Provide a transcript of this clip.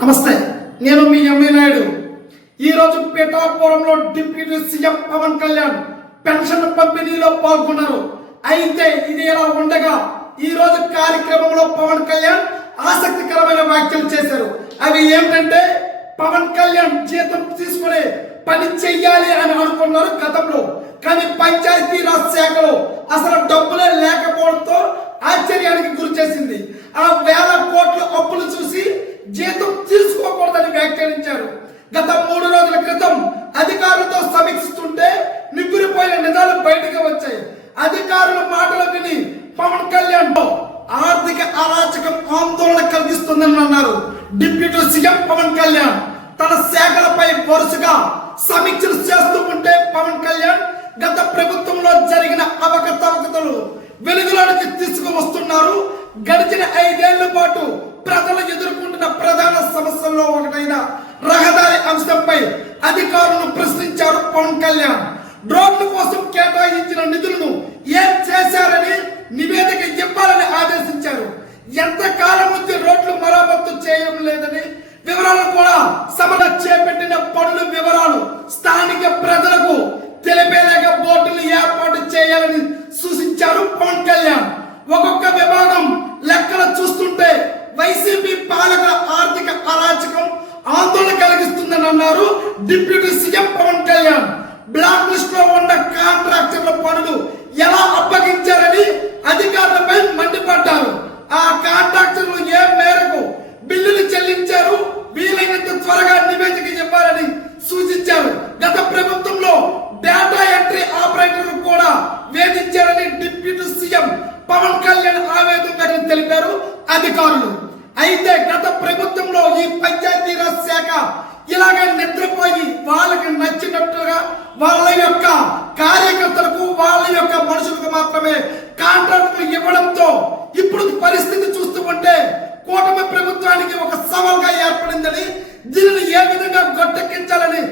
నమస్తే, నేను మీ ఎంవి నాయుడు. ఈరోజు పిఠాపురంలో deputy CM Pawan Kalyan pension పంపిణీలో పాల్గొన్నారు. అయితే ఇది ఎలా ఉండగా ఈ రోజు కార్యక్రమంలో పవన్ కళ్యాణ్ ఆసక్తికరమైన వ్యాఖ్యలు చేశారు. అవి ఏమిటంటే, పవన్ కళ్యాణ్ జీతం తీసుకునే పని చెయ్యాలి అని అనుకున్నారు గతంలో, కానీ పంచాయతీరాజ్ శాఖలో అసలు డబ్బులే లేకపోవడంతో ఆశ్చర్యానికి గురి చేసింది. ఆ వేల కోట్ల అప్పులు చూసి జీతం తీసుకోకూడదని వ్యాఖ్యానించారు. గత 3 రోజుల క్రితం అధికారులతో సమీక్షిస్తుంటే నిగ్గురిపోయిన నిజాలు బయటకు వచ్చాయి. అధికారుల మాటలు విని పవన్ కళ్యాణ్ ఆర్థిక అరాచకం ఆందోళన కలిగిస్తుందని అన్నారు. డిప్యూటీ సీఎం పవన్ కళ్యాణ్ తన శాఖలపై వరుసగా సమీక్షలు చేస్తూ ఉంటే పవన్ కళ్యాణ్ గత ప్రభుత్వంలో జరిగిన అవకతవకలు వెలుగులోకి తీసుకువస్తున్నారు. గడిచిన 5 ఏళ్ల పాటు ప్రజలు ఎదుర్కొంటున్న ప్రధాన సమస్యల్లో ఒకటైన రహదారి అంశంపై అధికారులను ప్రశ్నించారు పవన్ కళ్యాణ్. డ్రోన్ల కోసం కేటాయించిన నిధులను ఏం చేశారని నివేదిక ఇవ్వాలని ఆదేశించారు. ఎంతకాలం నుంచి రోడ్లు మరమ్మతు చేయడం లేదని వివరాలు కూడా సమర చేపట్టిన పనుల వివరాలు స్థానిక ప్రజలకు తెలిపేలాగా బోర్డులు ఏర్పాటు చేయాలని సూచించారు పవన్ కళ్యాణ్. ఒక్కొక్క విభాగం లెక్కలు చూస్తుంటే వైసీపీ పాలకుల ఆర్థిక అరాచకం ఆందోళన కలిగిస్తుందని అన్నారు deputy CM Pawan Kalyan. Black list లో ఉన్న కాంట్రాక్టర్ల పనులు ఎలా అప్పగించారని అధికారులపై మండిపడ్డారు. ఆ కాంట్రాక్టర్లు ఏ మేరకు బిల్లులు చెల్లించారు, వీలైనంత త్వరగా నివేదిక ఇవ్వాలని సూచించారు. గత ప్రభుత్వంలో డేటా ఎంట్రీ ఆపరేటర్లు కూడా వేధించారని డిప్యూటీ సీఎం పవన్ కళ్యాణ్ ఆవేదన తెలిపారు అధికారులు. అయితే గత ప్రభుత్వంలో ఈ పంచాయతీరాజ్ శాఖ ఇలాగే నిద్రపోయి వాళ్ళకి నచ్చినట్టుగా వాళ్ళ యొక్క కార్యకర్తలకు వాళ్ళ యొక్క మనుషులకు మాత్రమే కాంట్రాక్టులు ఇవ్వడంతో ఇప్పుడు పరిస్థితి చూస్తూ ఉంటే కూటమి ప్రభుత్వానికి ఒక సవాల్గా ఏర్పడిందని, దీనిని ఏ విధంగా గట్టెక్కించాలని